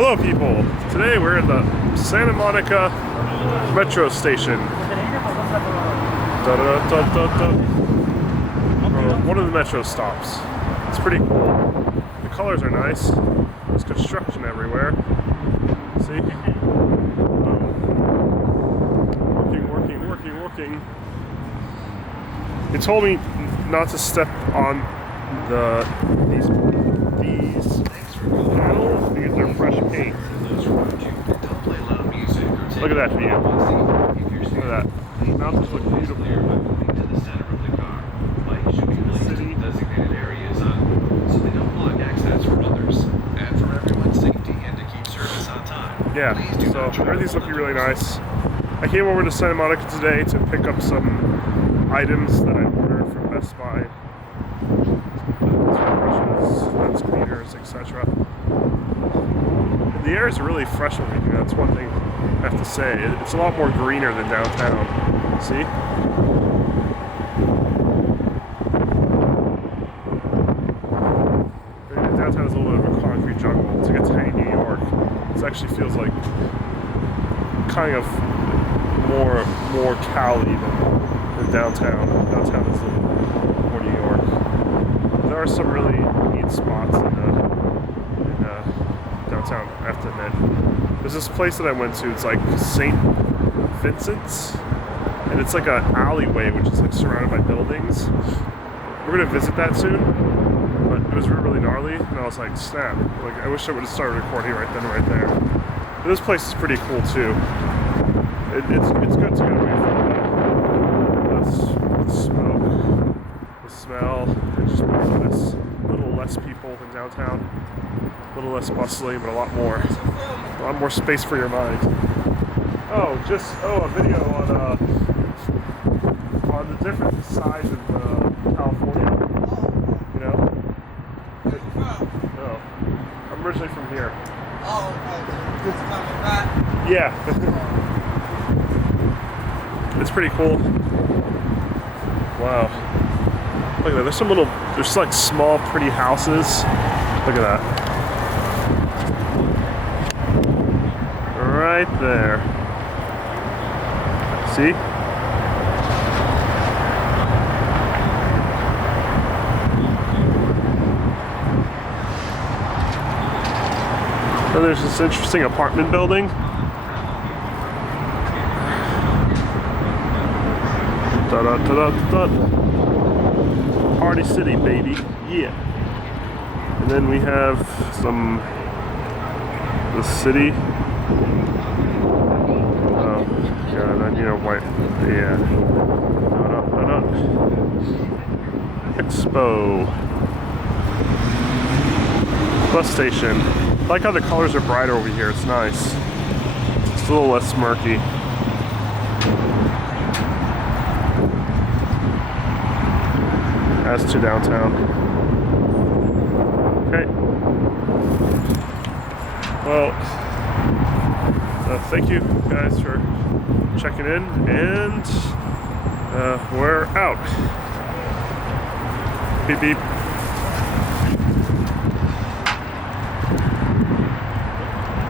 Hello people! Today we're at the Santa Monica Metro Station. One of the metro stops. It's pretty cool. The colors are nice. There's construction everywhere. See? Working. He told me not to step on these panels because they're fresh paint. Look at that view. Look at that. The mountains look beautiful. City. Designated areas so they don't block access for others and for everyone's safety and to keep service on time. Yeah, so everything's looking really nice. I came over to Santa Monica today to pick up some items that I ordered from Best Buy. Brushes, lens cleaners, etc. The air is really fresh over here. That's one thing I have to say. It's a lot more greener than downtown. See? Downtown is a little bit of a concrete jungle. To get to New York, it actually feels like kind of more Cali than downtown. Downtown is a little more New York. There are some really neat spots in downtown, I have to admit. There's this place that I went to, it's like St. Vincent's, and it's like an alleyway which is like surrounded by buildings. We're gonna visit that soon, but it was really gnarly, and I was like, snap, like I wish I would have started recording right then and right there. But this place is pretty cool too. It's good to get away from the smoke, the smell, and just a little less people than downtown. A little less bustling, but a lot more space for your mind. A video on the different sides of California. You know? No, I'm originally from here. Oh, okay. Just coming back. Yeah. It's pretty cool. Wow. Look at that. There's like small, pretty houses. Look at that. Right there. See? And there's this interesting apartment building. Party City, baby. Yeah. And then we have the city. Oh, God, you know, white. Yeah. Expo. Bus station. I like how the colors are brighter over here. It's nice. It's a little less murky. As to downtown. Okay. Well, thank you guys for checking in, and we're out. Beep beep.